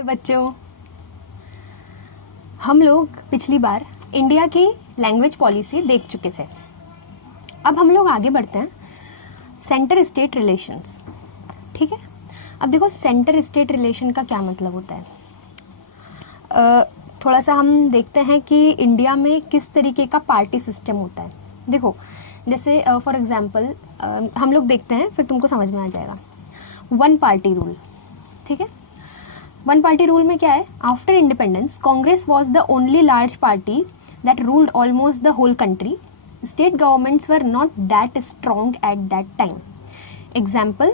हाय बच्चों, हम लोग पिछली बार इंडिया की लैंग्वेज पॉलिसी देख चुके थे। अब हम लोग आगे बढ़ते हैं सेंटर स्टेट रिलेशंस। ठीक है, अब देखो सेंटर स्टेट रिलेशन का क्या मतलब होता है। थोड़ा सा हम देखते हैं कि इंडिया में किस तरीके का पार्टी सिस्टम होता है। देखो जैसे फॉर एग्जांपल हम लोग देखते हैं, फिर तुमको समझ में आ जाएगा। One party rule. ठीक है, वन पार्टी रूल में क्या है, after independence Congress was the only large party that ruled almost the whole country. State governments were not that strong at that time. Example,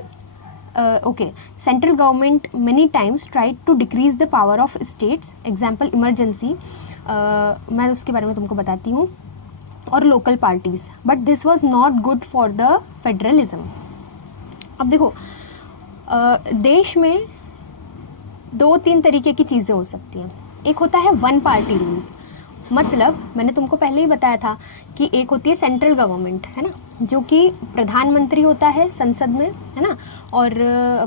central government many times tried to decrease the power of states. Example, emergency, मैं उसके बारे में तुमको बताती हूँ, और local parties. But this was not good for the federalism. अब देखो देश में दो तीन तरीके की चीज़ें हो सकती हैं। एक होता है वन पार्टी रूल, मतलब मैंने तुमको पहले ही बताया था कि एक होती है सेंट्रल गवर्नमेंट, है ना, जो कि प्रधानमंत्री होता है संसद में, है ना, और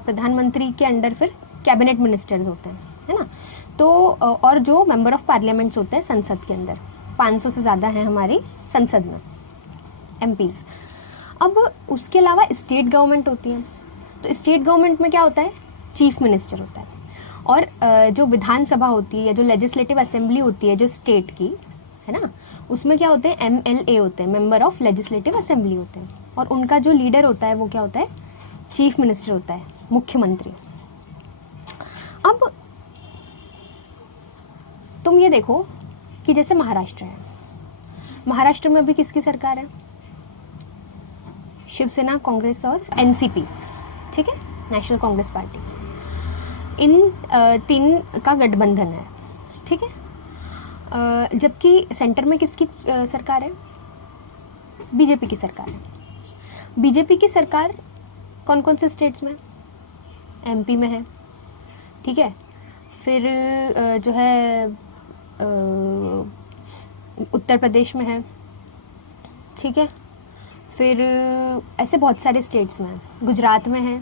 प्रधानमंत्री के अंडर फिर कैबिनेट मिनिस्टर्स होते हैं, है ना, तो और जो मेंबर ऑफ पार्लियामेंट्स होते हैं संसद के अंदर, 500 से ज़्यादा हैं हमारी संसद में एमपीज। अब उसके अलावा स्टेट गवर्नमेंट होती है, तो स्टेट गवर्नमेंट में क्या होता है, चीफ मिनिस्टर होता है, और जो विधानसभा होती है या जो लेजिस्लेटिव असेंबली होती है जो स्टेट की, है ना, उसमें क्या होते हैं, एमएलए होते हैं, मेंबर ऑफ लेजिस्लेटिव असेंबली होते हैं, और उनका जो लीडर होता है वो क्या होता है, चीफ मिनिस्टर होता है, मुख्यमंत्री। अब तुम ये देखो कि जैसे महाराष्ट्र है, महाराष्ट्र में अभी किसकी सरकार है, शिवसेना, कांग्रेस और एनसीपी, ठीक है, नेशनल कांग्रेस पार्टी। इन तीन का गठबंधन है, ठीक है। जबकि सेंटर में किसकी सरकार है, बीजेपी की सरकार है। बीजेपी की सरकार कौन कौन से स्टेट्स में, एमपी में है, ठीक है, फिर जो है उत्तर प्रदेश में है, ठीक है, फिर ऐसे बहुत सारे स्टेट्स में है, गुजरात में है।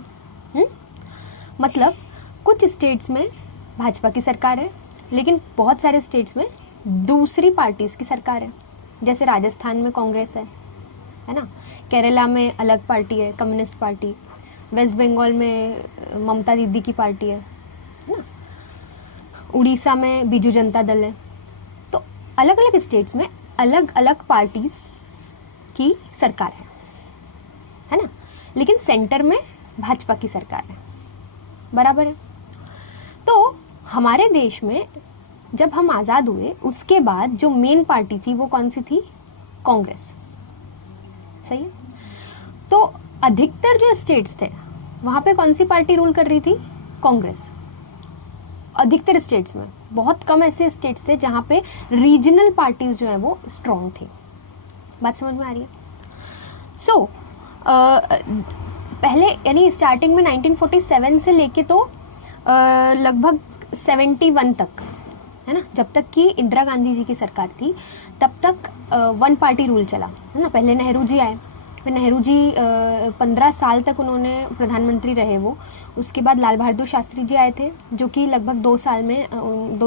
मतलब कुछ स्टेट्स में भाजपा की सरकार है, लेकिन बहुत सारे स्टेट्स में दूसरी पार्टीज़ की सरकार है। जैसे राजस्थान में कांग्रेस है ना, केरला में अलग पार्टी है, कम्युनिस्ट पार्टी, वेस्ट बंगाल में ममता दीदी की पार्टी है ना, उड़ीसा में बीजू जनता दल है। तो अलग अलग स्टेट्स में अलग अलग पार्टीज़ की सरकार है ना, लेकिन सेंटर में भाजपा की सरकार है, बराबर है। तो हमारे देश में जब हम आज़ाद हुए उसके बाद जो मेन पार्टी थी वो कौन सी थी, कांग्रेस, सही है। तो अधिकतर जो स्टेट्स थे वहाँ पे कौन सी पार्टी रूल कर रही थी, कांग्रेस। अधिकतर स्टेट्स में, बहुत कम ऐसे स्टेट्स थे जहाँ पे रीजनल पार्टीज जो है वो स्ट्रॉन्ग थी। बात समझ में आ रही है। सो पहले यानी स्टार्टिंग में 1947 से लेके तो लगभग 71 तक, है ना, जब तक कि इंदिरा गांधी जी की सरकार थी तब तक वन पार्टी रूल चला, है ना। पहले नेहरू जी आए, फिर नेहरू जी 15 साल तक उन्होंने प्रधानमंत्री रहे वो। उसके बाद लाल बहादुर शास्त्री जी आए थे, जो कि लगभग 2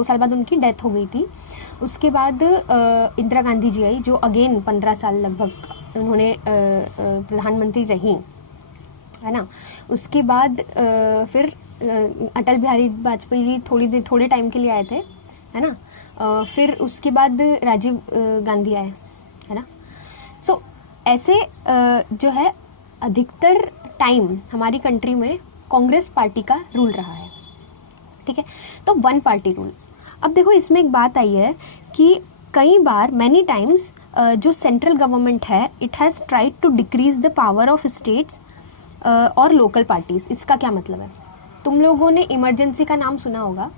साल बाद उनकी डेथ हो गई थी। उसके बाद इंदिरा गांधी जी आई, जो अगेन 15 साल लगभग उन्होंने प्रधानमंत्री रही, है ना। उसके बाद फिर अटल बिहारी वाजपेयी जी थोड़े टाइम के लिए आए थे, है ना। फिर उसके बाद राजीव गांधी आए, है ना। सो ऐसे जो है अधिकतर टाइम हमारी कंट्री में कांग्रेस पार्टी का रूल रहा है, ठीक है। तो वन पार्टी रूल। अब देखो इसमें एक बात आई है कि कई बार मैनी टाइम्स जो सेंट्रल गवर्नमेंट है it has tried to decrease the power of states और लोकल पार्टीज। इसका क्या मतलब है, तुम लोगों ने इमरजेंसी का नाम सुना होगा।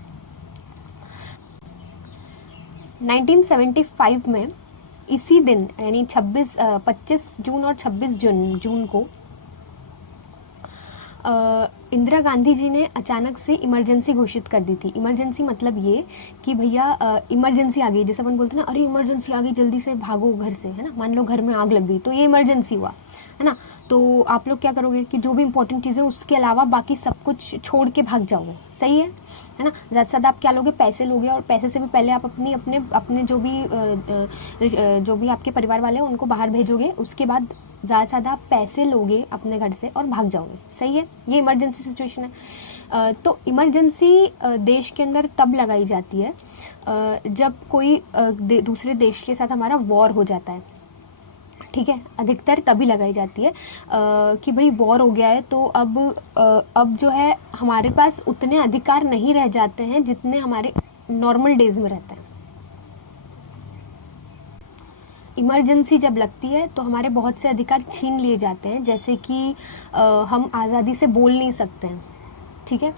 1975 में इसी दिन यानी 25 जून और 26 जून को इंदिरा गांधी जी ने अचानक से इमरजेंसी घोषित कर दी थी। इमरजेंसी मतलब ये कि भैया इमरजेंसी आ गई, जैसे अपन बोलते हैं ना, अरे इमरजेंसी आ गई, जल्दी से भागो घर से, है ना। मान लो घर में आग लग गई तो ये इमरजेंसी हुआ। है ना। तो आप लोग क्या करोगे कि जो भी इंपॉर्टेंट चीज़ें उसके अलावा बाकी सब कुछ छोड़ के भाग जाओगे, सही है ना। ज़्यादा से ज़्यादा आप क्या लोगे, पैसे लोगे, और पैसे से भी पहले आप अपने अपने जो भी आपके परिवार वाले हैं उनको बाहर भेजोगे, उसके बाद ज़्यादा से ज़्यादा आप पैसे लोगे अपने घर से और भाग जाओगे, सही है। ये इमरजेंसी सिचुएशन है। तो इमरजेंसी देश के अंदर तब लगाई जाती है जब कोई दूसरे देश के साथ हमारा वॉर हो जाता है, ठीक है। अधिकतर तभी लगाई जाती है कि भाई वॉर हो गया है, तो अब जो है हमारे पास उतने अधिकार नहीं रह जाते हैं जितने हमारे नॉर्मल डेज में रहते हैं। इमरजेंसी जब लगती है तो हमारे बहुत से अधिकार छीन लिए जाते हैं, जैसे कि हम आज़ादी से बोल नहीं सकते हैं, ठीक है,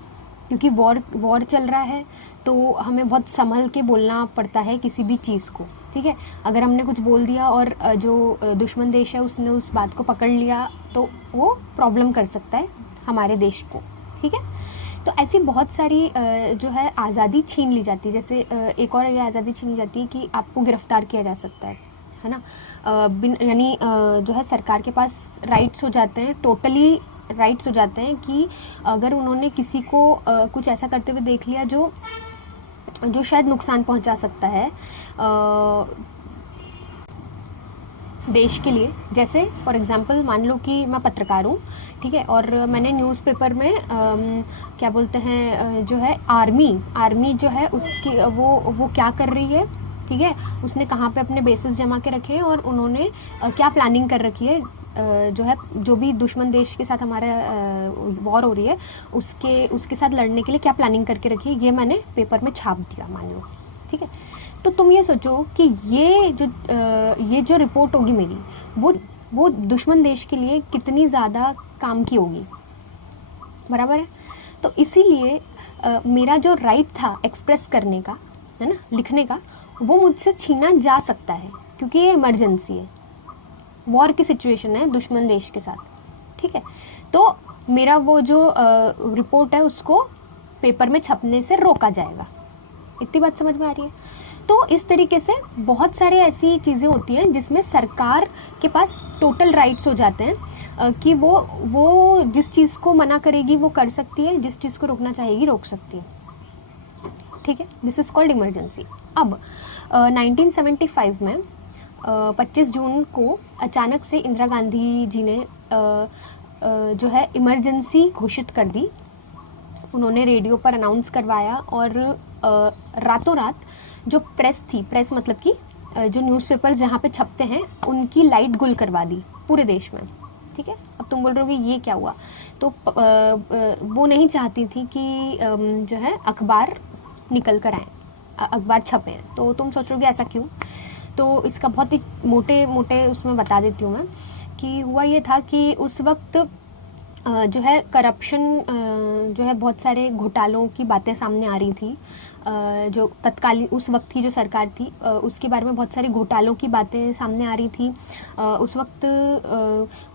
क्योंकि वॉर चल रहा है, तो हमें बहुत संभल के बोलना पड़ता है किसी भी चीज़ को, ठीक है। अगर हमने कुछ बोल दिया और जो दुश्मन देश है उसने उस बात को पकड़ लिया तो वो प्रॉब्लम कर सकता है हमारे देश को, ठीक है। तो ऐसी बहुत सारी जो है आज़ादी छीन ली जाती है। जैसे एक और ये आज़ादी छीनी जाती है कि आपको गिरफ्तार किया जा सकता है ना। यानी जो है सरकार के पास राइट्स हो जाते हैं, टोटली राइट्स हो जाते हैं कि अगर उन्होंने किसी को कुछ ऐसा करते हुए देख लिया जो शायद नुकसान पहुंचा सकता है देश के लिए। जैसे फॉर एग्जांपल मान लो कि मैं पत्रकार हूँ, ठीक है, और मैंने न्यूज़पेपर में क्या बोलते हैं जो है आर्मी जो है उसकी वो क्या कर रही है, ठीक है, उसने कहाँ पे अपने बेसिस जमा के रखे हैं और उन्होंने क्या प्लानिंग कर रखी है, जो है जो भी दुश्मन देश के साथ हमारा वॉर हो रही है उसके साथ लड़ने के लिए क्या प्लानिंग करके रखी है, ये मैंने पेपर में छाप दिया मान लो, ठीक है। तो तुम ये सोचो कि ये जो रिपोर्ट होगी मेरी वो दुश्मन देश के लिए कितनी ज़्यादा काम की होगी, बराबर है। तो इसीलिए मेरा जो राइट था एक्सप्रेस करने का, है ना, लिखने का, वो मुझसे छीना जा सकता है क्योंकि ये इमरजेंसी है, वॉर की सिचुएशन है दुश्मन देश के साथ, ठीक है। तो मेरा वो जो रिपोर्ट है उसको पेपर में छपने से रोका जाएगा। इतनी बात समझ में आ रही है। तो इस तरीके से बहुत सारी ऐसी चीज़ें होती हैं जिसमें सरकार के पास टोटल राइट्स हो जाते हैं कि वो जिस चीज़ को मना करेगी वो कर सकती है, जिस चीज़ को रोकना चाहेगी रोक सकती है, ठीक है। This is called emergency. अब 1975 में 25 जून को अचानक से इंदिरा गांधी जी ने जो है इमरजेंसी घोषित कर दी। उन्होंने रेडियो पर अनाउंस करवाया और रातों रात जो प्रेस मतलब कि जो न्यूज़पेपर जहाँ पे छपते हैं उनकी लाइट गुल करवा दी पूरे देश में, ठीक है। अब तुम बोल रहे हो कि ये क्या हुआ, तो वो नहीं चाहती थी कि जो है अखबार निकल कर आए, अखबार छपे। तो तुम सोचोगे ऐसा क्यों, तो इसका बहुत ही मोटे उसमें बता देती हूँ मैं कि हुआ ये था कि उस वक्त जो है करप्शन जो है बहुत सारे घोटालों की बातें सामने आ रही थी। जो तत्कालीन उस वक्त की जो सरकार थी उसके बारे में बहुत सारे घोटालों की बातें सामने आ रही थी। उस वक्त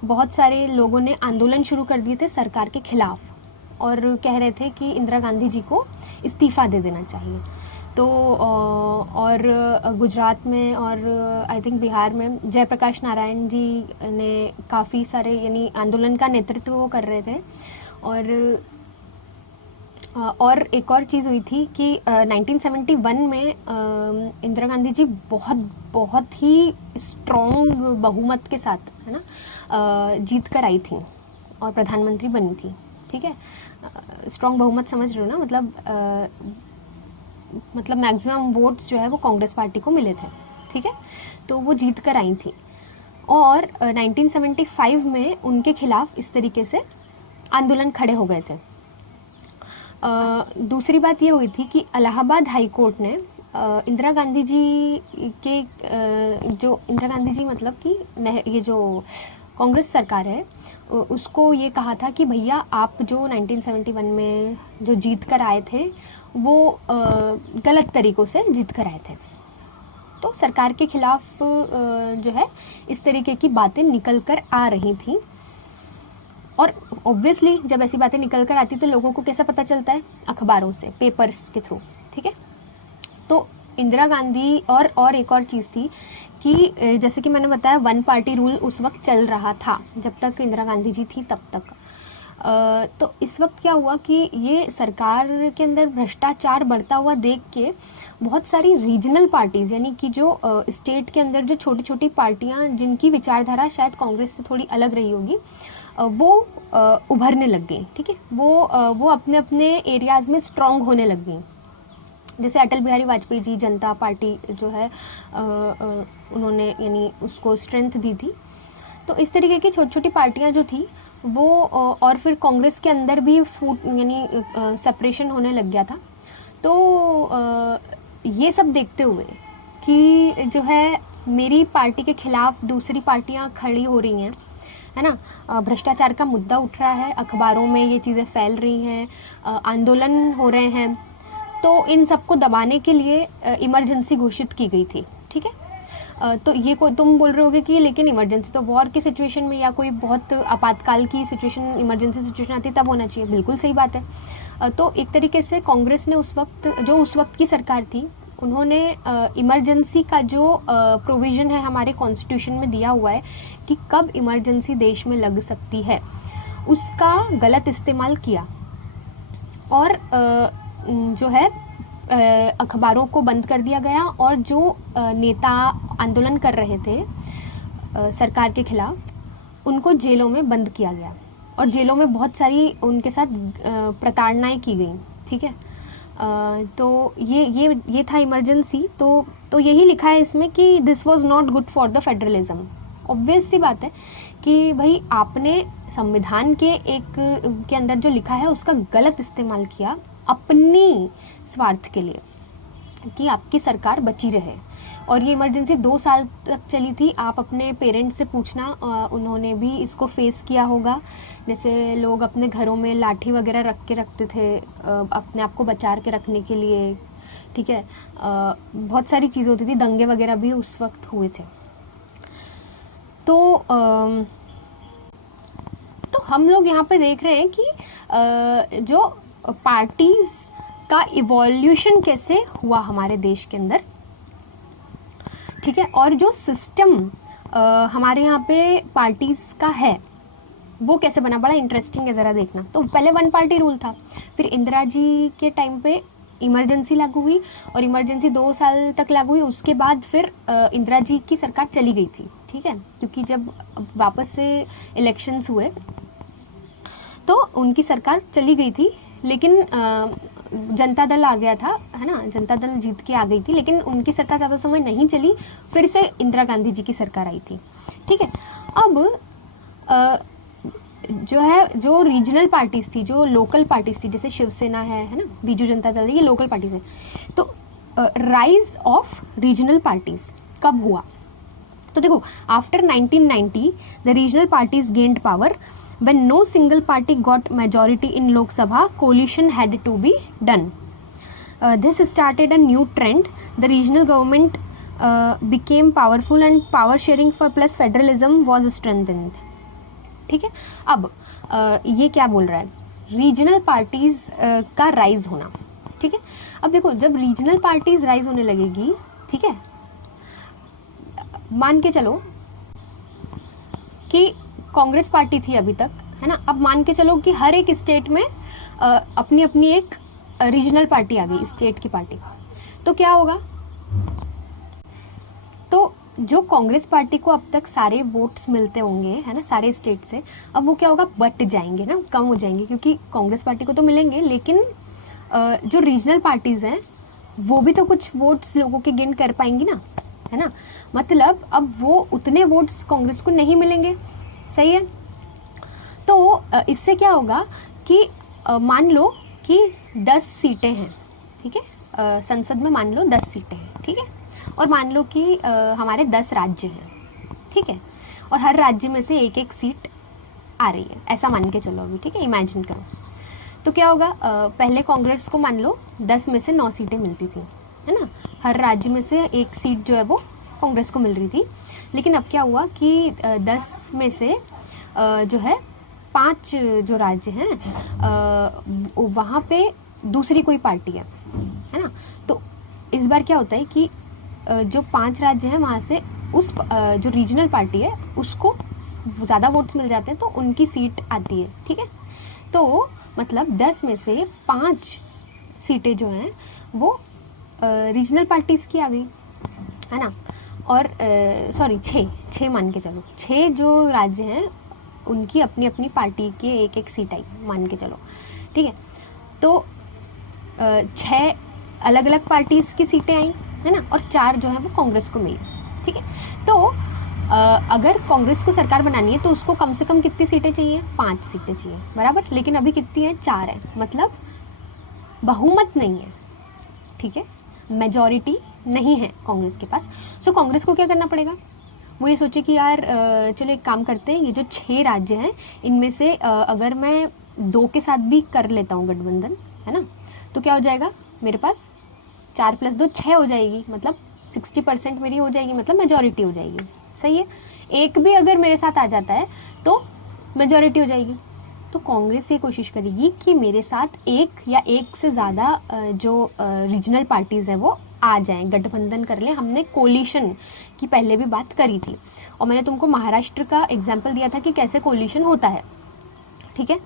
बहुत सारे लोगों ने आंदोलन शुरू कर दिए थे सरकार के खिलाफ और कह रहे थे कि इंदिरा गांधी जी को इस्तीफ़ा दे देना चाहिए। तो और गुजरात में और आई थिंक बिहार में जयप्रकाश नारायण जी ने काफ़ी सारे यानी आंदोलन का नेतृत्व वो कर रहे थे। और एक और चीज़ हुई थी कि 1971 में इंदिरा गांधी जी बहुत ही स्ट्रॉन्ग बहुमत के साथ, है ना, जीत कर आई थी और प्रधानमंत्री बनी थी, ठीक है। स्ट्रॉन्ग बहुमत समझ रहे हो ना, मतलब मैक्सिमम वोट्स जो है वो कांग्रेस पार्टी को मिले थे, ठीक है। तो वो जीत कर आई थी और 1975 में उनके खिलाफ इस तरीके से आंदोलन खड़े हो गए थे। दूसरी बात ये हुई थी कि इलाहाबाद हाई कोर्ट ने इंदिरा गांधी जी के जो इंदिरा गांधी जी मतलब कि ये जो कांग्रेस सरकार है उसको ये कहा था कि भैया आप जो 1971 में जो जीत कर आए थे वो गलत तरीक़ों से जीत कर आए थे। तो सरकार के खिलाफ जो है इस तरीके की बातें निकल कर आ रही थी और ऑब्वियसली जब ऐसी बातें निकल कर आती तो लोगों को कैसा पता चलता है, अखबारों से, पेपर्स के थ्रू, ठीक है। तो इंदिरा गांधी और एक और चीज़ थी कि जैसे कि मैंने बताया वन पार्टी रूल उस वक्त चल रहा था जब तक इंदिरा गांधी जी थी तब तक। तो इस वक्त क्या हुआ कि ये सरकार के अंदर भ्रष्टाचार बढ़ता हुआ देख के बहुत सारी रीजनल पार्टीज़, यानी कि जो स्टेट के अंदर जो छोटी छोटी पार्टियां जिनकी विचारधारा शायद कांग्रेस से थोड़ी अलग रही होगी, वो उभरने लग गई। ठीक है, वो अपने अपने एरियाज़ में स्ट्रांग होने लग गई। जैसे अटल बिहारी वाजपेयी जी जनता पार्टी जो है उन्होंने यानी उसको स्ट्रेंथ दी थी। तो इस तरीके की छोटी छोटी पार्टियां जो थी वो और फिर कांग्रेस के अंदर भी फूट यानी सेपरेशन होने लग गया था। तो ये सब देखते हुए कि जो है मेरी पार्टी के खिलाफ दूसरी पार्टियां खड़ी हो रही हैं, है ना, भ्रष्टाचार का मुद्दा उठ रहा है, अखबारों में ये चीज़ें फैल रही हैं, आंदोलन हो रहे हैं, तो इन सबको दबाने के लिए इमरजेंसी घोषित की गई थी। ठीक है, तो ये कोई तुम बोल रहे होगे कि लेकिन इमरजेंसी तो वॉर की सिचुएशन में या कोई बहुत आपातकाल की सिचुएशन, इमरजेंसी सिचुएशन आती है तब होना चाहिए। बिल्कुल सही बात है। तो एक तरीके से कांग्रेस ने उस वक्त की सरकार थी, उन्होंने इमरजेंसी का जो प्रोविज़न है हमारे कॉन्स्टिट्यूशन में दिया हुआ है कि कब इमरजेंसी देश में लग सकती है, उसका गलत इस्तेमाल किया और जो है अखबारों को बंद कर दिया गया और जो नेता आंदोलन कर रहे थे सरकार के खिलाफ उनको जेलों में बंद किया गया और जेलों में बहुत सारी उनके साथ प्रताड़नाएं की गई। ठीक है, तो ये था इमरजेंसी। तो यही लिखा है इसमें कि this was not good for the federalism. Obvious सी बात है कि भाई आपने संविधान के के अंदर जो लिखा है उसका गलत इस्तेमाल किया अपनी स्वार्थ के लिए कि आपकी सरकार बची रहे। और ये इमरजेंसी 2 साल तक चली थी। आप अपने पेरेंट्स से पूछना, उन्होंने भी इसको फेस किया होगा। जैसे लोग अपने घरों में लाठी वगैरह रख के रखते थे अपने आप को बचा के रखने के लिए। ठीक है, बहुत सारी चीज़ें होती थी, दंगे वगैरह भी उस वक्त हुए थे। तो हम लोग यहाँ पे देख रहे हैं कि जो पार्टीज का इवोल्यूशन कैसे हुआ हमारे देश के अंदर। ठीक है, और जो सिस्टम हमारे यहाँ पे पार्टीज का है वो कैसे बना, बड़ा इंटरेस्टिंग है, ज़रा देखना। तो पहले वन पार्टी रूल था, फिर इंदिरा जी के टाइम पे इमरजेंसी लागू हुई और इमरजेंसी 2 साल तक लागू हुई। उसके बाद फिर इंदिरा जी की सरकार चली गई थी। ठीक है, क्योंकि जब वापस से इलेक्शंस हुए तो उनकी सरकार चली गई थी, लेकिन जनता दल आ गया था, है ना, जनता दल जीत के आ गई थी, लेकिन उनकी सरकार ज़्यादा समय नहीं चली, फिर से इंदिरा गांधी जी की सरकार आई थी। ठीक है, अब जो रीजनल पार्टीज थी, जो लोकल पार्टीज थी, जैसे शिवसेना है ना, बीजू जनता दल, ये लोकल पार्टीज है। तो राइज ऑफ रीजनल पार्टीज कब हुआ? तो देखो, after 1990 the regional parties gained power when no single party got majority in Lok Sabha, coalition had to be done. This started a new trend. The regional government became powerful and power sharing for plus federalism was strengthened. ठीक है, अब ये क्या बोल रहा है, regional parties का rise होना। ठीक है, अब देखो, जब रीजनल पार्टीज राइज होने लगेगी, ठीक है, मान के चलो कि कांग्रेस पार्टी थी अभी तक, है ना, अब मान के चलो कि हर एक स्टेट में अपनी अपनी एक रीजनल पार्टी आ गई, स्टेट की पार्टी। तो क्या होगा, तो जो कांग्रेस पार्टी को अब तक सारे वोट्स मिलते होंगे, है ना, सारे स्टेट से, अब वो क्या होगा, बट जाएंगे ना, कम हो जाएंगे, क्योंकि कांग्रेस पार्टी को तो मिलेंगे, लेकिन जो रीजनल पार्टीज हैं वो भी तो कुछ वोट्स लोगों के गेन कर पाएंगी ना, है ना। मतलब अब वो उतने वोट्स कांग्रेस को नहीं मिलेंगे, सही है। तो इससे क्या होगा कि मान लो कि 10 सीटें हैं, ठीक है, संसद में मान लो 10 सीटें हैं, ठीक है, और मान लो कि हमारे 10 राज्य हैं, ठीक है, और हर राज्य में से एक एक सीट आ रही है, ऐसा मान के चलो अभी, ठीक है, इमेजिन करो। तो क्या होगा, पहले कांग्रेस को मान लो 10 में से 9 सीटें मिलती थी, है ना, हर राज्य में से एक सीट जो है वो कांग्रेस को मिल रही थी। लेकिन अब क्या हुआ कि 10 में से जो है 5 जो राज्य हैं वहाँ पे दूसरी कोई पार्टी है ना। तो इस बार क्या होता है कि जो 5 राज्य हैं वहाँ से उस जो रीजनल पार्टी है उसको ज़्यादा वोट्स मिल जाते हैं तो उनकी सीट आती है, ठीक है। तो मतलब 10 में से 5 सीटें जो हैं वो रीजनल पार्टीज़ की आ गई, है ना। और सॉरी 6 मान के चलो, 6 जो राज्य हैं उनकी अपनी अपनी पार्टी के एक एक सीट आई मान के चलो, ठीक है। तो 6 अलग अलग पार्टीज़ की सीटें आई, है ना, और 4 जो है वो कांग्रेस को मिली, ठीक है। तो अगर कांग्रेस को सरकार बनानी है तो उसको कम से कम कितनी सीटें चाहिए, 5 सीटें चाहिए, बराबर। लेकिन अभी कितनी है, 4 है, मतलब बहुमत नहीं है, ठीक है, मेजॉरिटी नहीं है कांग्रेस के पास। तो कांग्रेस को क्या करना पड़ेगा, वो ये सोचे कि यार चलो एक काम करते हैं, ये जो 6 राज्य हैं इनमें से अगर मैं 2 के साथ भी कर लेता हूँ गठबंधन, है ना, तो क्या हो जाएगा, मेरे पास 4 + 2 6 हो जाएगी, मतलब 60% मेरी हो जाएगी, मतलब मेजॉरिटी हो जाएगी, सही है। एक भी अगर मेरे साथ आ जाता है तो मेजॉरिटी हो जाएगी। तो कांग्रेस ये कोशिश करेगी कि मेरे साथ एक या एक से ज़्यादा जो रीजनल पार्टीज़ हैं वो आ जाएं, गठबंधन कर लें। हमने कोलिशन की पहले भी बात करी थी और मैंने तुमको महाराष्ट्र का एग्जाम्पल दिया था कि कैसे कोलिशन होता है, ठीक है।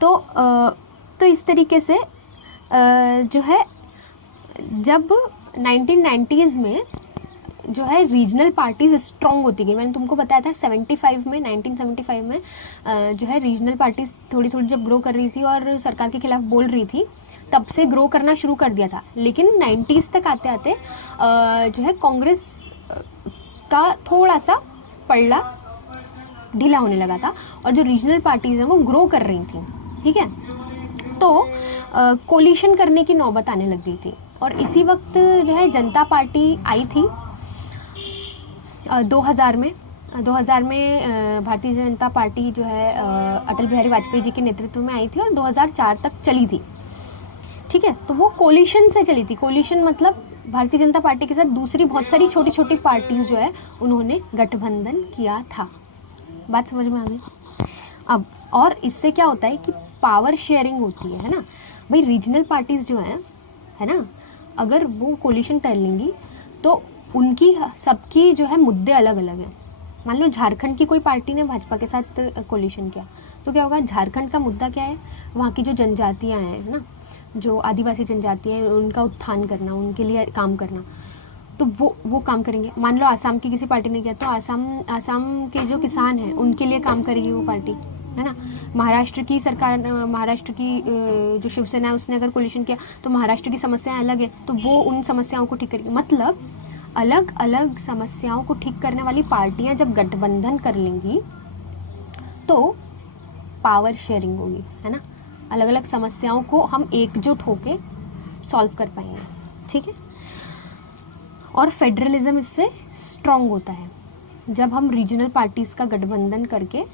तो इस तरीके से जो है जब 1990s में जो है रीजनल पार्टीज स्ट्रॉन्ग होती गई, मैंने तुमको बताया था 1975 में जो है रीजनल पार्टीज थोड़ी थोड़ी जब ग्रो कर रही थी और सरकार के खिलाफ बोल रही थी, तब से ग्रो करना शुरू कर दिया था। लेकिन 90s तक आते आते जो है कांग्रेस का थोड़ा सा पल्ला ढीला होने लगा था और जो रीजनल पार्टीज हैं वो ग्रो कर रही थी, ठीक है। तो कोलिशन करने की नौबत आने लग गई थी और इसी वक्त जो है जनता पार्टी आई थी 2000 में भारतीय जनता पार्टी जो है अटल बिहारी वाजपेयी जी के नेतृत्व में आई थी और 2004 तक चली थी, ठीक है। तो वो कोलिशन से चली थी, कोलिशन मतलब भारतीय जनता पार्टी के साथ दूसरी बहुत सारी छोटी छोटी पार्टीज जो है उन्होंने गठबंधन किया था। बात समझ में आ गई अब। और इससे क्या होता है कि पावर शेयरिंग होती है ना भाई। रीजनल पार्टीज जो हैं, है ना, अगर वो कोलिशन कर लेंगी तो उनकी सबकी जो है मुद्दे अलग अलग हैं। मान लो झारखंड की कोई पार्टी ने भाजपा के साथ कोलिशन किया तो क्या होगा, झारखंड का मुद्दा क्या है, वहाँ की जो जनजातियाँ हैं, है ना, जो आदिवासी जनजातियाँ हैं, उनका उत्थान करना, उनके लिए काम करना, तो वो काम करेंगे। मान लो आसाम की किसी पार्टी ने किया तो आसाम के जो किसान हैं उनके लिए काम करेगी वो पार्टी, है ना। महाराष्ट्र की सरकार, महाराष्ट्र की जो शिवसेना है उसने अगर कोलिशन किया तो महाराष्ट्र की समस्याएं अलग है तो वो उन समस्याओं को ठीक करेगी। मतलब अलग अलग समस्याओं को ठीक करने वाली पार्टियां जब गठबंधन कर लेंगी तो पावर शेयरिंग होगी, है ना। अलग अलग समस्याओं को हम एकजुट होके सॉल्व कर पाएंगे, ठीक है। और फेडरलिज्म इससे स्ट्रांग होता है जब हम रीजनल पार्टीज़ का गठबंधन करके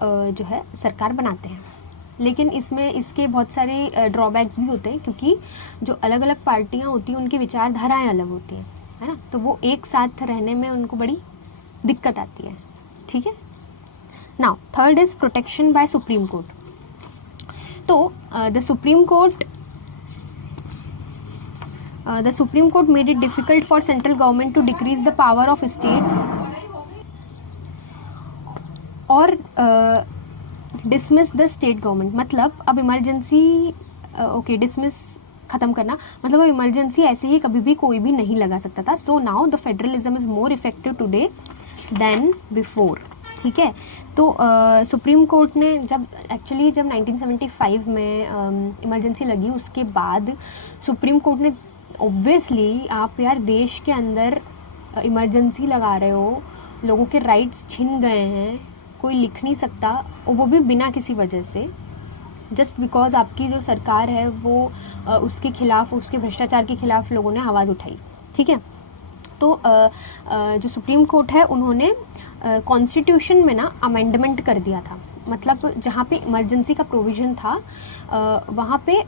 जो है सरकार बनाते हैं। लेकिन इसमें इसके बहुत सारे ड्रॉबैक्स भी होते हैं क्योंकि जो अलग अलग पार्टियां होती हैं उनकी विचारधाराएं अलग होती हैं, है ना, तो वो एक साथ रहने में उनको बड़ी दिक्कत आती है, ठीक है। Now third is protection by supreme court. तो the supreme court made it difficult for central government to decrease the power of states और डिसमिस द स्टेट गवर्नमेंट। मतलब अब इमरजेंसी ओके डिसमिस खत्म करना, मतलब अब इमरजेंसी ऐसे ही कभी भी कोई भी नहीं लगा सकता था। So now the federalism is more effective today than before, ठीक है। तो सुप्रीम कोर्ट ने जब 1975 में इमरजेंसी लगी उसके बाद सुप्रीम कोर्ट ने ऑब्वियसली, आप यार देश के अंदर इमरजेंसी लगा रहे हो, लोगों के राइट्स छिन गए हैं, कोई लिख नहीं सकता और वो भी बिना किसी वजह से, जस्ट बिकॉज आपकी जो सरकार है वो उसके खिलाफ, उसके भ्रष्टाचार के खिलाफ लोगों ने आवाज़ उठाई, ठीक है। तो जो सुप्रीम कोर्ट है उन्होंने कॉन्स्टिट्यूशन में ना अमेंडमेंट कर दिया था। मतलब जहाँ पे इमरजेंसी का प्रोविज़न था वहाँ पे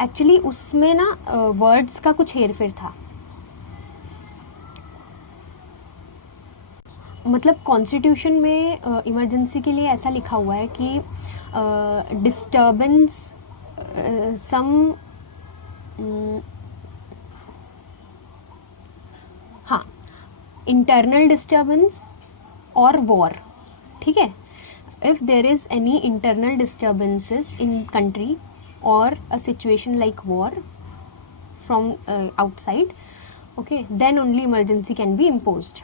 एक्चुअली उसमें ना वर्ड्स का कुछ हेरफेर था। मतलब कॉन्स्टिट्यूशन में इमरजेंसी के लिए ऐसा लिखा हुआ है कि डिस्टर्बेंस सम हाँ इंटरनल डिस्टर्बेंस और वॉर, ठीक है। If there is any internal disturbances in country और a situation like war from outside, okay, then only emergency can be imposed,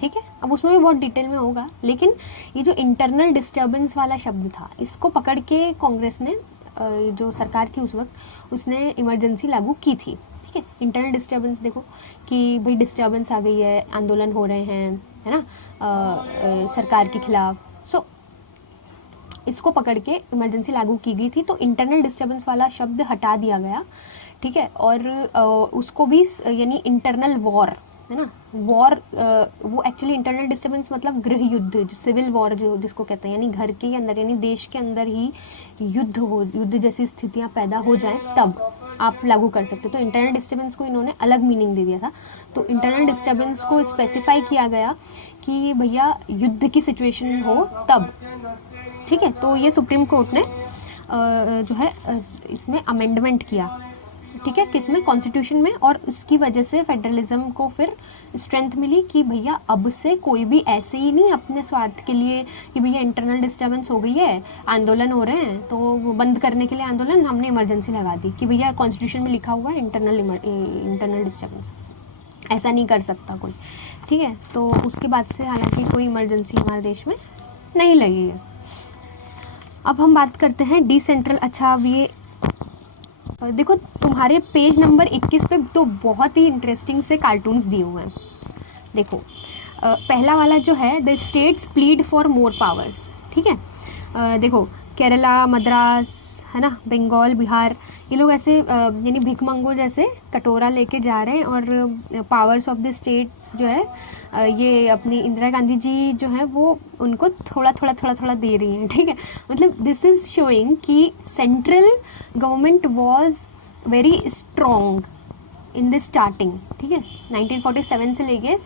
ठीक है। अब उसमें भी बहुत डिटेल में होगा, लेकिन ये जो इंटरनल डिस्टर्बेंस वाला शब्द था, इसको पकड़ के कांग्रेस ने, जो सरकार थी उस वक्त, उसने इमरजेंसी लागू की थी, ठीक है। इंटरनल डिस्टर्बेंस देखो कि भाई डिस्टर्बेंस आ गई है, आंदोलन हो रहे हैं, है ना, सरकार के खिलाफ, सो इसको पकड़ के इमरजेंसी लागू की गई थी। तो इंटरनल डिस्टर्बेंस वाला शब्द हटा दिया गया, ठीक है। और उसको भी, यानी इंटरनल वॉर, है ना, वॉर, वो एक्चुअली इंटरनल डिस्टर्बेंस मतलब गृह युद्ध, जो सिविल वॉर जो जिसको कहते हैं, यानी घर के अंदर, यानी देश के अंदर ही युद्ध जैसी स्थितियां पैदा हो जाएं तब आप लागू कर सकते हो। तो इंटरनल डिस्टर्बेंस को इन्होंने अलग मीनिंग दे दिया था। तो इंटरनल डिस्टर्बेंस को स्पेसिफाई किया गया कि भैया युद्ध की सिचुएशन हो तब, ठीक है। तो ये सुप्रीम कोर्ट ने जो है इसमें अमेंडमेंट किया, ठीक है, किसमें, कॉन्स्टिट्यूशन में। और उसकी वजह से फेडरलिज्म को फिर स्ट्रेंथ मिली कि भैया अब से कोई भी ऐसे ही नहीं अपने स्वार्थ के लिए कि भैया इंटरनल डिस्टर्बेंस हो गई है, आंदोलन हो रहे हैं, तो वो बंद करने के लिए आंदोलन हमने इमरजेंसी लगा दी कि भैया कॉन्स्टिट्यूशन में लिखा हुआ है इंटरनल डिस्टर्बेंस, ऐसा नहीं कर सकता कोई, ठीक है। तो उसके बाद से हालांकि कोई इमरजेंसी हमारे देश में नहीं लगी है। अब हम बात करते हैं डिसेंट्रल। अच्छा, अब ये देखो तुम्हारे पेज नंबर 21 पे तो बहुत ही इंटरेस्टिंग से कार्टून्स दिए हुए हैं। देखो पहला वाला जो है, the states plead for more powers, ठीक है। देखो केरला, मद्रास, है ना, बंगाल, बिहार, ये लोग ऐसे यानी भिखमंगो जैसे कटोरा लेके जा रहे हैं और पावर्स ऑफ द स्टेट्स जो है ये अपनी इंदिरा गांधी जी जो है वो उनको थोड़ा थोड़ा दे रही हैं, ठीक है। मतलब दिस इज शोइंग कि central government was very strong in the starting, ठीक है। 1947 से लेके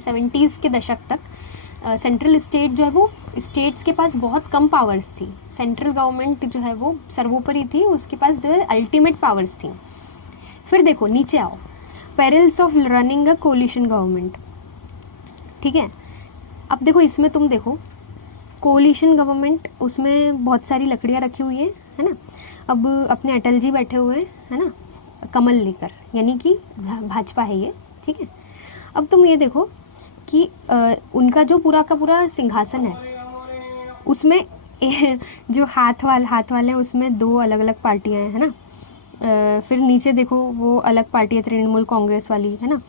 70s के दशक तक सेंट्रल स्टेट जो है वो, स्टेट्स के पास बहुत कम पावर्स थी, सेंट्रल गवर्नमेंट जो है वो सर्वोपरि थी, उसके पास जो है अल्टीमेट पावर्स थी। फिर देखो नीचे आओ, perils of running a coalition government, ठीक है। अब देखो इसमें तुम देखो कोलिशन गवर्नमेंट, उसमें बहुत सारी लकड़ियाँ रखी हुई है ना। अब अपने अटल जी बैठे हुए हैं, है ना, कमल लेकर, यानी कि भाजपा है ये, ठीक है। अब तुम ये देखो कि उनका जो पूरा का पूरा सिंहासन है उसमें जो हाथ वाले उसमें दो अलग अलग पार्टियां हैं, है ना। फिर नीचे देखो वो अलग पार्टी है, तृणमूल कांग्रेस वाली, है ना।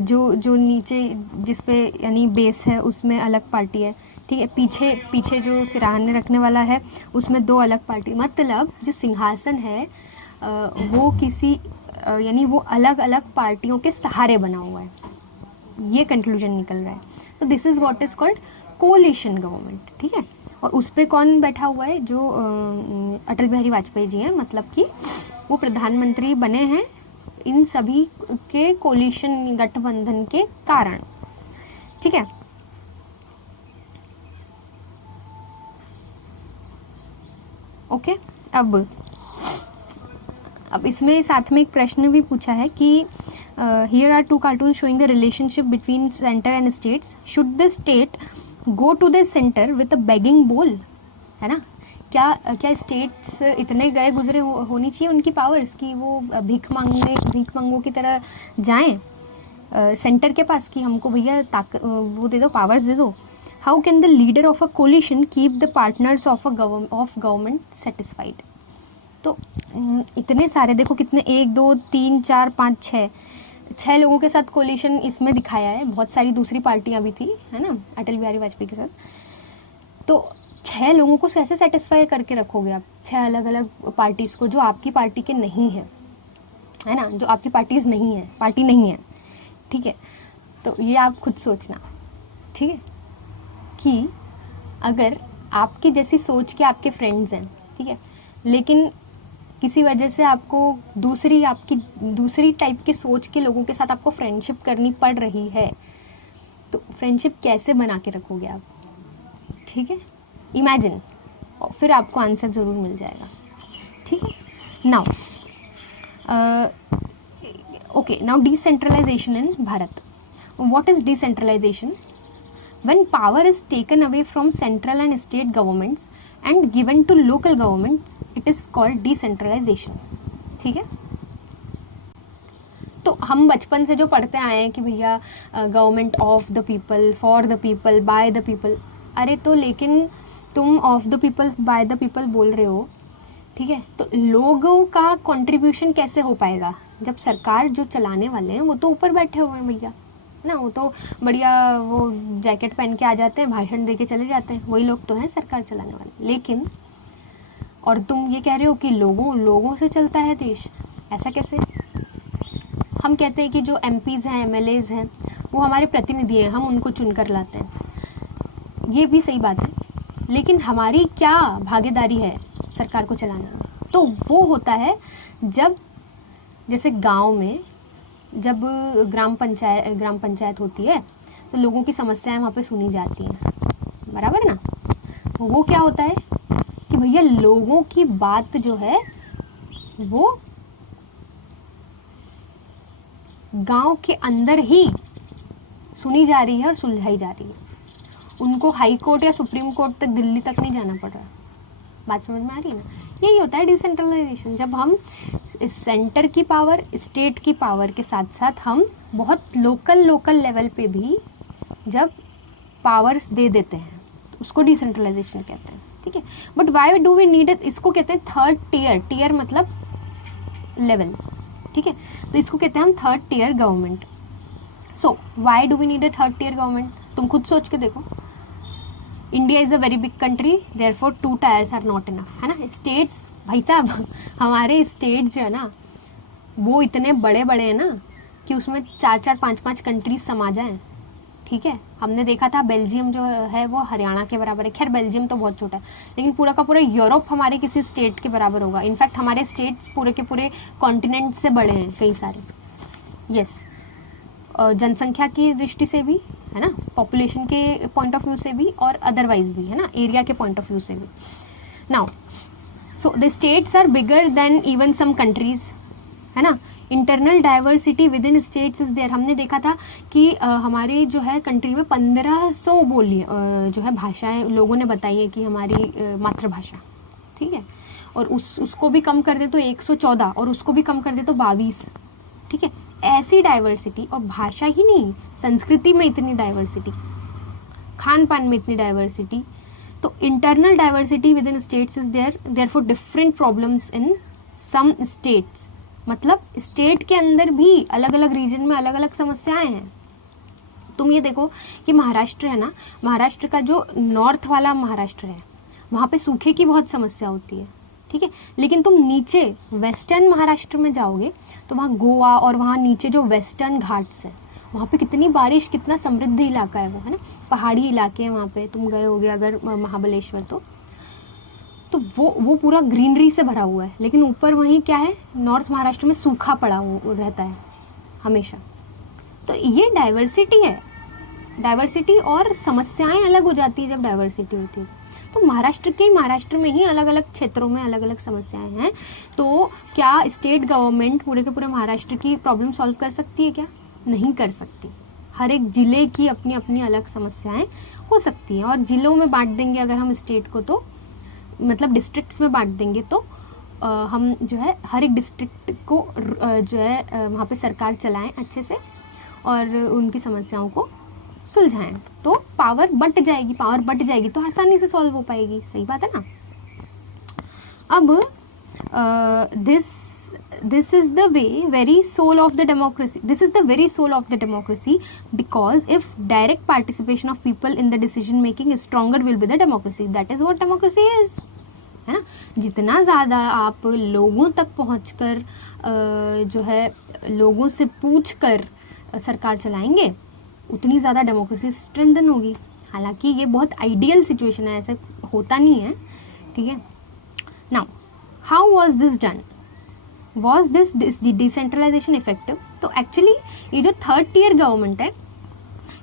जो नीचे जिस पे यानी बेस है उसमें अलग पार्टी है, ठीक है। पीछे जो सिरहाने रखने वाला है उसमें दो अलग पार्टी, मतलब जो सिंहासन है वो किसी यानी वो अलग अलग पार्टियों के सहारे बना हुआ है, ये कंक्लूजन निकल रहा है। तो this is what is called coalition government, ठीक है। और उस पर कौन बैठा हुआ है, जो अटल बिहारी वाजपेयी जी हैं, मतलब कि वो प्रधानमंत्री बने हैं इन सभी के कोलिशन गठबंधन के कारण, ठीक है। ओके, अब इसमें साथ में एक प्रश्न भी पूछा है कि here are two cartoon showing the relationship between centre and states, should the state go to the centre with a begging bowl, है ना। क्या स्टेट्स इतने गए गुजरे होनी चाहिए उनकी पावर्स कि वो भीख मांगों की तरह जाएं सेंटर के पास कि हमको भैया वो दे दो, पावर्स दे दो। How can the leader of a collision keep the partners of government satisfied. तो इतने सारे देखो कितने, 1 2 3 4 5 6 लोगों के साथ कोलिशन इसमें दिखाया है, बहुत सारी दूसरी पार्टियां भी थी, है ना, अटल बिहारी वाजपेयी के साथ। तो 6 लोगों को कैसे सेटिस्फाई करके रखोगे आप, 6 अलग अलग पार्टीज को जो आपकी पार्टी के नहीं है ना, जो आपकी पार्टी नहीं है, ठीक है। तो ये आप खुद सोचना, ठीक है, कि अगर आपकी जैसी सोच के आपके फ्रेंड्स हैं, ठीक है, लेकिन किसी वजह से आपको दूसरी टाइप के सोच के लोगों के साथ आपको फ्रेंडशिप करनी पड़ रही है, तो फ्रेंडशिप कैसे बना के रखोगे आप, ठीक है, इमेजिन, और फिर आपको आंसर ज़रूर मिल जाएगा, ठीक है। Now okay, now decentralisation in Bharat. What is decentralisation? When power is taken away from central and state governments and given to local governments, it is called decentralization. ठीक है? तो हम बचपन से जो पढ़ते आए हैं कि भैया government of the people, for the people, by the people, अरे तो लेकिन तुम of the people, by the people बोल रहे हो, ठीक है, तो लोगों का कंट्रीब्यूशन कैसे हो पाएगा जब सरकार जो चलाने वाले हैं वो तो ऊपर बैठे हुए हैं भैया, ना, वो तो बढ़िया वो जैकेट पहन के आ जाते हैं, भाषण दे के चले जाते हैं, वही लोग तो हैं सरकार चलाने वाले। लेकिन और तुम ये कह रहे हो कि लोगों से चलता है देश, ऐसा कैसे? हम कहते हैं कि जो एमपीज़ हैं, एमएलएज हैं, वो हमारे प्रतिनिधि हैं, हम उनको चुनकर लाते हैं, ये भी सही बात है, लेकिन हमारी क्या भागीदारी है सरकार को चलाने में? तो वो होता है जब जैसे गांव में जब ग्राम पंचायत होती है तो लोगों की समस्याएं वहाँ पे सुनी जाती हैं, बराबर ना? वो क्या होता है कि भैया लोगों की बात जो है वो गांव के अंदर ही सुनी जा रही है और सुलझाई जा रही है, उनको हाई कोर्ट या सुप्रीम कोर्ट तक, दिल्ली तक नहीं जाना पड़ रहा। बात समझ में आ रही है ना? यही होता है डिसेंट्रलाइजेशन, जब हम इस सेंटर की पावर, स्टेट की पावर के साथ साथ हम बहुत लोकल लेवल पे भी जब पावर्स दे देते हैं तो उसको डिसेंट्रलाइजेशन कहते हैं, ठीक है। But why do we need it? इसको कहते हैं थर्ड टीयर मतलब लेवल, ठीक है, तो इसको कहते हैं हम third tier government. So why do we need a third tier government? तुम खुद सोच के देखो, India is a very big country, therefore 2 tiers are not enough, है ना। स्टेट्स, भाई साहब हमारे स्टेट्स जो है ना वो इतने बड़े बड़े हैं ना कि उसमें 4-4, 5-5 कंट्रीज समा जाएं, ठीक है। हमने देखा था बेल्जियम जो है वो हरियाणा के बराबर है, खैर बेल्जियम तो बहुत छोटा है, लेकिन पूरा का पूरा यूरोप हमारे किसी स्टेट के बराबर होगा। इनफैक्ट हमारे स्टेट्स पूरे के पूरे कॉन्टिनेंट से बड़े हैं कई सारे, यस, जनसंख्या की दृष्टि से भी, है ना, पॉपुलेशन के पॉइंट ऑफ व्यू से भी और अदरवाइज भी, है ना, एरिया के पॉइंट ऑफ व्यू से भी। Now so the states are bigger than even some countries, है ना। Internal diversity within states is there. हमने देखा था कि हमारे जो है कंट्री में 1500 बोली जो है भाषाएं लोगों ने बताई है कि हमारी मातृभाषा, ठीक है, और उसको भी कम कर दे तो 114 और उसको भी कम कर दे तो 22, ठीक है। ऐसी डाइवर्सिटी, और भाषा ही नहीं, संस्कृति में इतनी डाइवर्सिटी, खान पान में इतनी डाइवर्सिटी, तो internal diversity within states is there, therefore different problems in some states, मतलब स्टेट के अंदर भी अलग अलग रीजन में अलग अलग समस्याएं हैं। तुम ये देखो कि महाराष्ट्र है ना, महाराष्ट्र का जो नॉर्थ वाला महाराष्ट्र है वहाँ पे सूखे की बहुत समस्या होती है, ठीक है, लेकिन तुम नीचे वेस्टर्न महाराष्ट्र में जाओगे तो वहाँ गोवा और वहाँ नीचे जो वेस्टर्न घाट्स है वहाँ पे कितनी बारिश, कितना समृद्ध इलाका है वो, है ना, पहाड़ी इलाके हैं वहाँ पे। तुम गए होगे अगर महाबलेश्वर तो वो पूरा ग्रीनरी से भरा हुआ है, लेकिन ऊपर वहीं क्या है, नॉर्थ महाराष्ट्र में सूखा पड़ा हुआ रहता है हमेशा। तो ये डाइवर्सिटी है, डाइवर्सिटी और समस्याएं अलग हो जाती है जब डाइवर्सिटी होती है। तो महाराष्ट्र में ही अलग अलग क्षेत्रों में अलग अलग समस्याएं हैं। तो क्या स्टेट गवर्नमेंट पूरे के पूरे महाराष्ट्र की प्रॉब्लम सॉल्व कर सकती है? क्या नहीं कर सकती। हर एक जिले की अपनी अपनी अलग समस्याएं हो सकती हैं, और जिलों में बांट देंगे अगर हम स्टेट को, तो मतलब डिस्ट्रिक्ट्स में बांट देंगे तो हम जो है हर एक डिस्ट्रिक्ट को जो है वहाँ पे सरकार चलाएं अच्छे से और उनकी समस्याओं को सुलझाएं, तो पावर बट जाएगी तो आसानी से सॉल्व हो पाएगी। सही बात है ना। अब this is the very soul of the democracy. This is the very soul of the democracy, because if direct participation of people in the decision making is stronger will be the democracy. That is what democracy is, है ना। जितना ज़्यादा आप लोगों तक पहुंचकर जो है लोगों से पूछकर सरकार चलाएंगे उतनी ज़्यादा डेमोक्रेसी स्ट्रेंथन होगी। हालांकि ये बहुत आइडियल सिचुएशन है, ऐसे होता नहीं है, ठीक है। Now how was this done? Was this decentralisation effective? तो एक्चुअली ये जो थर्ड टीयर गवर्नमेंट है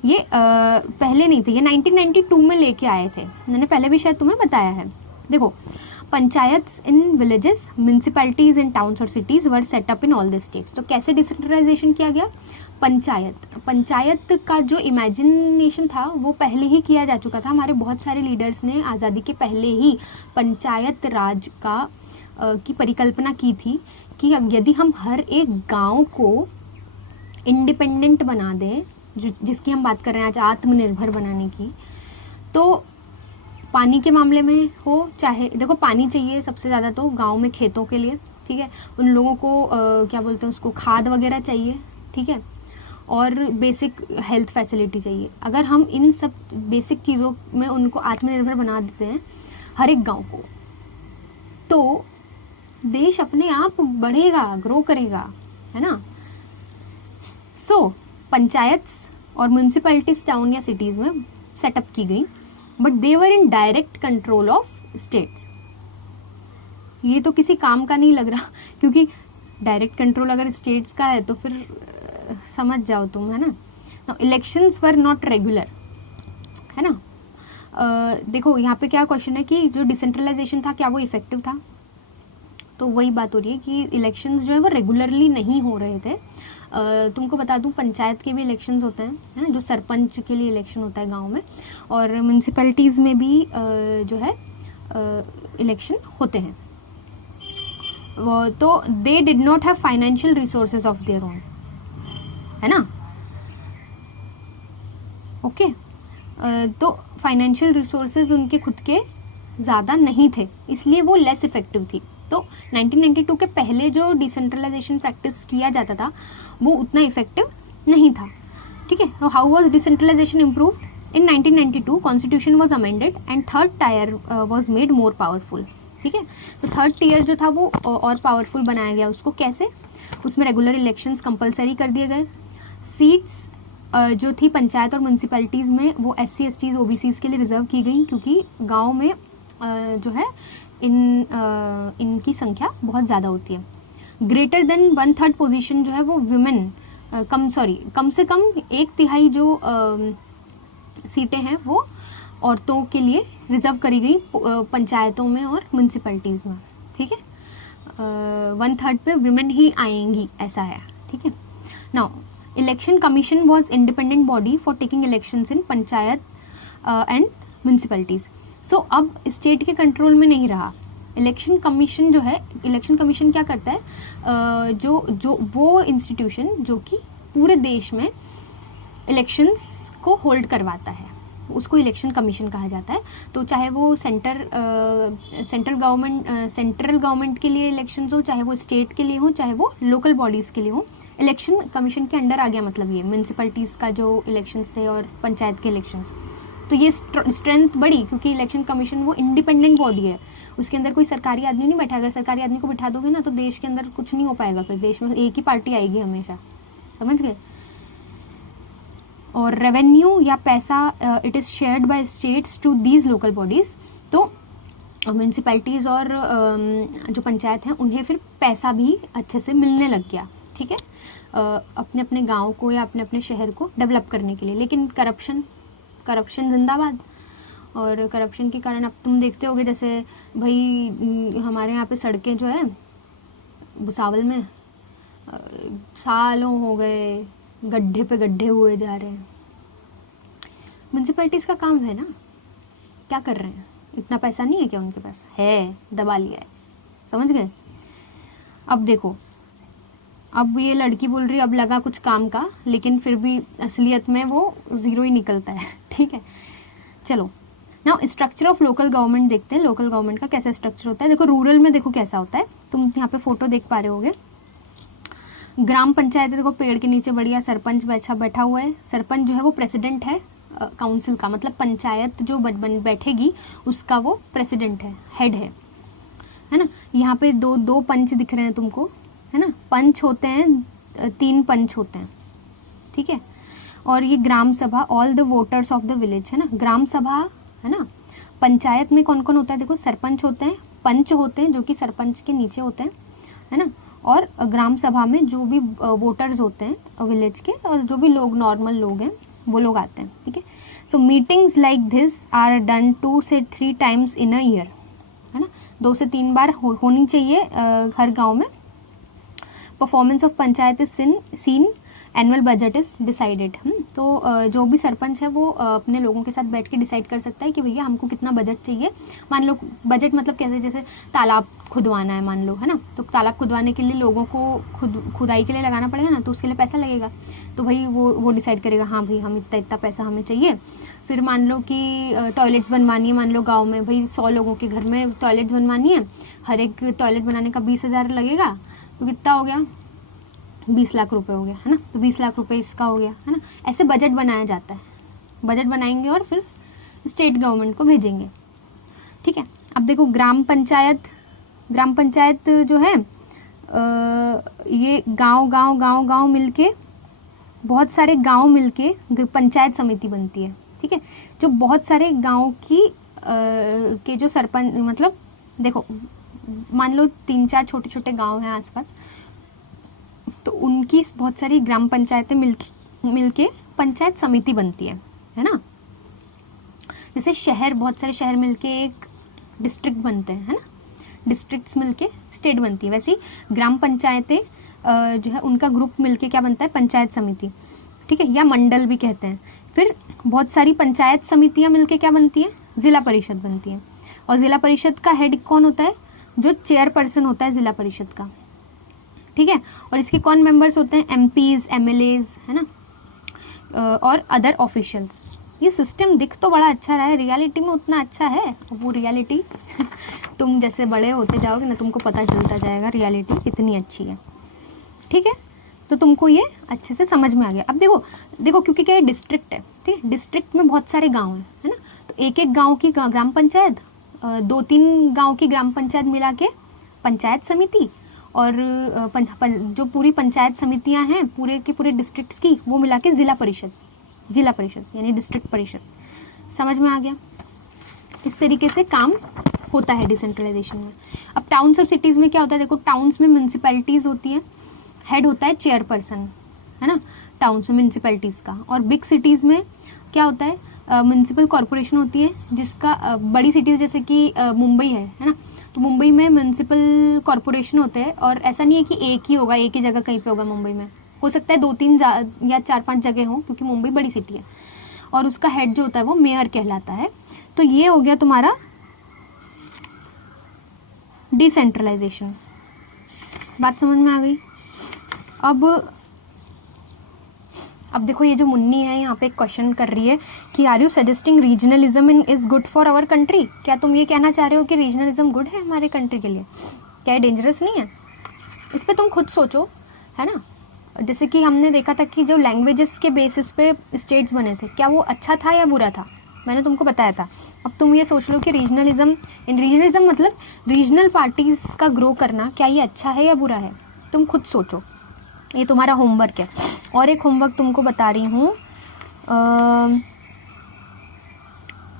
ये पहले नहीं थे, ये 1992 में लेके आए थे। मैंने पहले भी शायद तुम्हें बताया है। देखो, panchayats in villages, municipalities in towns और cities were set up in all the states. तो कैसे डिसेंट्रलाइजेशन किया गया? पंचायत का जो इमेजिनेशन था वो पहले ही किया जा चुका था। हमारे बहुत सारे लीडर्स ने आज़ादी के पहले ही पंचायत राज का की परिकल्पना की थी कि यदि हम हर एक गांव को इंडिपेंडेंट बना दें, जिसकी हम बात कर रहे हैं आज, आत्मनिर्भर बनाने की, तो पानी के मामले में हो, चाहे देखो पानी चाहिए सबसे ज़्यादा तो गांव में खेतों के लिए, ठीक है, उन लोगों को क्या बोलते हैं उसको, खाद वगैरह चाहिए, ठीक है, और बेसिक हेल्थ फैसिलिटी चाहिए। अगर हम इन सब बेसिक चीज़ों में उनको आत्मनिर्भर बना देते हैं हर एक गांव को, तो देश अपने आप बढ़ेगा, ग्रो करेगा, है ना। सो पंचायत्स और म्यूनसिपैलिटीज टाउन या सिटीज़ में सेटअप की गई, but they were in direct control of states. ये तो किसी काम का नहीं लग रहा, क्योंकि डायरेक्ट कंट्रोल अगर स्टेट्स का है तो फिर समझ जाओ तुम, है ना। इलेक्शंस वर नॉट रेगुलर, है ना। देखो यहाँ पे क्या क्वेश्चन है कि जो डिसेंट्रलाइजेशन था क्या वो इफेक्टिव था, तो वही बात हो रही है कि इलेक्शंस जो है वो रेगुलरली नहीं हो रहे थे। तुमको बता दूं पंचायत के भी इलेक्शंस होते हैं, है ना, जो सरपंच के लिए इलेक्शन होता है गांव में, और म्यूनसिपैलिटीज़ में भी जो है इलेक्शन होते हैं। तो they did not have financial resources of their own, है ना, ओके। तो फाइनेंशियल रिसोर्सेज उनके खुद के ज़्यादा नहीं थे, इसलिए वो लेस इफेक्टिव थी। तो 1992 के पहले जो डिसेंट्रलाइजेशन प्रैक्टिस किया जाता था वो उतना इफेक्टिव नहीं था, ठीक है। तो how was decentralisation improved? In 1992 constitution was amended and third tier was made more powerful, ठीक है। तो थर्ड टीयर जो था वो और पावरफुल बनाया गया। उसको कैसे? उसमें रेगुलर इलेक्शंस कंपलसरी कर दिए गए। सीट्स जो थी पंचायत और म्यूनसिपैलिटीज़ में वो SC STs OBCs के लिए रिजर्व की गई, क्योंकि गाँव में जो है इनकी संख्या बहुत ज़्यादा होती है। ग्रेटर देन 1/3 पोजीशन जो है वो विमेन, कम से कम 1/3 जो सीटें हैं वो औरतों के लिए रिजर्व करी गई पंचायतों में और म्यूनसिपैलिटीज़ में, ठीक है। 1/3 पे विमेन ही आएंगी, ऐसा है, ठीक है। Now election commission was independent body for taking elections in panchayat and municipalities. So अब स्टेट के कंट्रोल में नहीं रहा। इलेक्शन कमीशन जो है, इलेक्शन कमीशन क्या करता है, जो वो इंस्टीट्यूशन जो कि पूरे देश में इलेक्शंस को होल्ड करवाता है, उसको इलेक्शन कमीशन कहा जाता है। तो चाहे वो सेंट्रल गवर्नमेंट के लिए इलेक्शंस हो, चाहे वो स्टेट के लिए हो, चाहे वो लोकल बॉडीज़ के लिए हो, इलेक्शन कमीशन के अंडर आ गया। मतलब ये म्यूनसिपैलिटीज़ का जो इलेक्शंस थे और पंचायत के इलेक्शंस, तो ये स्ट्रेंथ बढ़ी, क्योंकि इलेक्शन कमीशन वो इंडिपेंडेंट बॉडी है, उसके अंदर कोई सरकारी आदमी नहीं बैठा। अगर सरकारी आदमी को बिठा दोगे ना तो देश के अंदर कुछ नहीं हो पाएगा, फिर देश में एक ही पार्टी आएगी हमेशा, समझ गए। और रेवेन्यू या पैसा it is shared by states to these local bodies. तो म्यूनसिपैलिटीज़ और जो पंचायत हैं उन्हें फिर पैसा भी अच्छे से मिलने लग गया, ठीक है, अपने अपने गाँव को या अपने अपने शहर को डेवलप करने के लिए। लेकिन करप्शन जिंदाबाद, और करप्शन के कारण अब तुम देखते होगे, जैसे भाई हमारे यहाँ पे सड़कें जो है भुसावल में सालों हो गए गड्ढे पे गड्ढे हुए जा रहे हैं। म्यूनसिपैलिटीज़ का काम है ना, क्या कर रहे हैं? इतना पैसा नहीं है क्या उनके पास? है, दबा लिया है, समझ गए। अब देखो, अब ये लड़की बोल रही अब लगा कुछ काम का, लेकिन फिर भी असलियत में वो ज़ीरो ही निकलता है, ठीक है। चलो now structure of local government देखते हैं। लोकल गवर्नमेंट का कैसा स्ट्रक्चर होता है। देखो रूरल में देखो कैसा होता है, तुम यहाँ पे फोटो देख पा रहे होगे। ग्राम पंचायत देखो, पेड़ के नीचे बढ़िया सरपंच बैठा हुआ है। सरपंच जो है वो प्रेसिडेंट है काउंसिल का, मतलब पंचायत जो बैठेगी उसका वो प्रेसिडेंट है, हेड है ना। यहाँ पे दो पंच दिख रहे हैं तुमको, है ना, पंच होते हैं, 3 पंच होते हैं, ठीक है। और ये ग्राम सभा, all the voters of the village, है ना। ग्राम सभा, है ना। पंचायत में कौन कौन होता है? देखो सरपंच होते हैं, पंच होते हैं जो कि सरपंच के नीचे होते हैं, है ना। और ग्राम सभा में जो भी वोटर्स होते हैं विलेज के, और जो भी लोग नॉर्मल लोग हैं वो लोग आते हैं, ठीक है। So meetings like this are done 2 से 3 टाइम्स इन अ ईयर, है ना। 2 से 3 बार होनी चाहिए हर गाँव में। Performance of panchayat is seen annual budget is decided. तो जो भी सरपंच है वो अपने लोगों के साथ बैठ के डिसाइड कर सकता है कि भैया हमको कितना बजट चाहिए। मान लो बजट मतलब कैसे, जैसे तालाब खुदवाना है मान लो, है ना, तो तालाब खुदवाने के लिए लोगों को खुदाई के लिए लगाना पड़ेगा ना, तो उसके लिए पैसा लगेगा। तो भाई वो डिसाइड करेगा, हाँ भाई हम इतना पैसा हमें चाहिए। फिर मान लो कि टॉयलेट्स बनवानी है, मान लो गांव में भाई 100 लोगों के घर में टॉयलेट्स बनवानी है, हर एक टॉयलेट बनाने का 20,000 लगेगा, तो कितना हो गया, 20 लाख रुपए हो गया, है ना। तो 20 लाख रुपए इसका हो गया, है ना। ऐसे बजट बनाया जाता है, बजट बनाएंगे और फिर स्टेट गवर्नमेंट को भेजेंगे, ठीक है। अब देखो ग्राम पंचायत जो है ये गांव मिलके, बहुत सारे गांव मिलके पंचायत समिति बनती है, ठीक है। जो बहुत सारे गांव की के जो सरपंच, मतलब देखो मान लो 3-4 छोटे छोटे गांव हैं आसपास, तो उनकी बहुत सारी ग्राम पंचायतें मिलके पंचायत समिति बनती है ना। जैसे शहर, बहुत सारे शहर मिलके एक डिस्ट्रिक्ट बनते हैं, है ना, डिस्ट्रिक्ट्स मिलके स्टेट बनती है। वैसे ग्राम पंचायतें जो है उनका ग्रुप मिलके क्या बनता है, पंचायत समिति, ठीक है, या मंडल भी कहते हैं। फिर बहुत सारी पंचायत समितियां मिलके क्या बनती हैं, जिला परिषद बनती है। और जिला परिषद का हेड कौन होता है, जो चेयरपर्सन होता है जिला परिषद का, ठीक है। और इसके कौन मेंबर्स होते हैं, एमपीज, एमएलएज, है ना, और अदर ऑफिशियल्स। ये सिस्टम दिख तो बड़ा अच्छा रहा है, रियलिटी में उतना अच्छा है वो रियलिटी तुम जैसे बड़े होते जाओगे ना, तुमको पता चलता जाएगा रियलिटी कितनी अच्छी है, ठीक है। तो तुमको ये अच्छे से समझ में आ गया। अब देखो क्योंकि क्या डिस्ट्रिक्ट है, ठीक है, डिस्ट्रिक्ट में बहुत सारे गांव हैं, है ना, तो एक एक गांव की ग्राम पंचायत, 2-3 गांव की ग्राम पंचायत मिला के पंचायत समिति, और जो पूरी पंचायत समितियां हैं पूरे के पूरे डिस्ट्रिक्ट्स की, वो मिला के जिला परिषद यानी डिस्ट्रिक्ट परिषद। समझ में आ गया। इस तरीके से काम होता है डिसेंट्रलाइजेशन में। अब टाउन्स और सिटीज में क्या होता है, देखो टाउन्स में म्यूनसिपैलिटीज होती हैं, हेड होता है चेयरपर्सन, है ना, टाउन्स में म्यूनसिपैलिटीज का। और बिग सिटीज में क्या होता है, म्यूनसिपल कॉरपोरेशन होती है, जिसका बड़ी सिटीज जैसे कि मुंबई है ना, तो मुंबई में म्यूनसिपल कॉरपोरेशन होते हैं। और ऐसा नहीं है कि एक ही होगा, एक ही जगह कहीं पे होगा, मुंबई में हो सकता है 2-3 या 4-5 जगह हो, क्योंकि मुंबई बड़ी सिटी है। और उसका हेड जो होता है वो मेयर कहलाता है। तो ये हो गया तुम्हारा डिसेंट्रलाइजेशन। बात समझ में आ गई। अब देखो ये जो मुन्नी है यहाँ पे एक क्वेश्चन कर रही है कि are you suggesting regionalism in is good for our country. क्या तुम ये कहना चाह रहे हो कि रीजनलिज्म गुड है हमारे कंट्री के लिए, क्या ये डेंजरस नहीं है? इस पे तुम खुद सोचो, है ना। जैसे कि हमने देखा था कि जो लैंग्वेजेस के बेसिस पे स्टेट्स बने थे, क्या वो अच्छा था या बुरा था, मैंने तुमको बताया था। अब तुम ये सोच लो कि रीजनलिज्म मतलब रीजनल पार्टीज का ग्रो करना, क्या ये अच्छा है या बुरा है? तुम खुद सोचो, ये तुम्हारा होमवर्क है। और एक होमवर्क तुमको बता रही हूँ,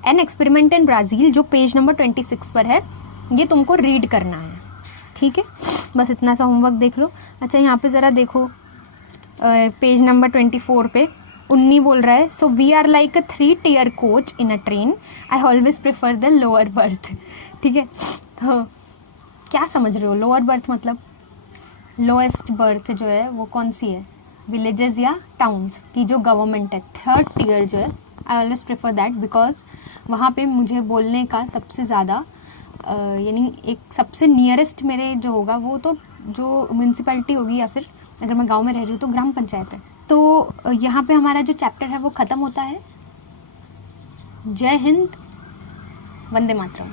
एन एक्सपेरिमेंट इन ब्राज़ील, जो पेज नंबर 26 पर है, ये तुमको रीड करना है, ठीक है। बस इतना सा होमवर्क देख लो। अच्छा यहाँ पे ज़रा देखो, पेज नंबर 24 पे उन्नी बोल रहा है, so we are like a 3-tier coach in a train, I always prefer the lower berth. ठीक है, तो क्या समझ रहे हो लोअर बर्थ मतलब? लोएस्ट बर्थ जो है वो कौन सी है, विलेजेस या टाउन्स की जो गवर्नमेंट है। 3rd tier जो है, आई ऑलवेज प्रेफर दैट, बिकॉज वहाँ पे मुझे बोलने का सबसे ज़्यादा यानी एक सबसे नियरेस्ट मेरे जो होगा वो तो जो म्यूनसिपैलिटी होगी, या फिर अगर मैं गांव में रह रही हूँ तो ग्राम पंचायत है। तो यहाँ पे हमारा जो चैप्टर है वो ख़त्म होता है। जय हिंद, वंदे मातरम।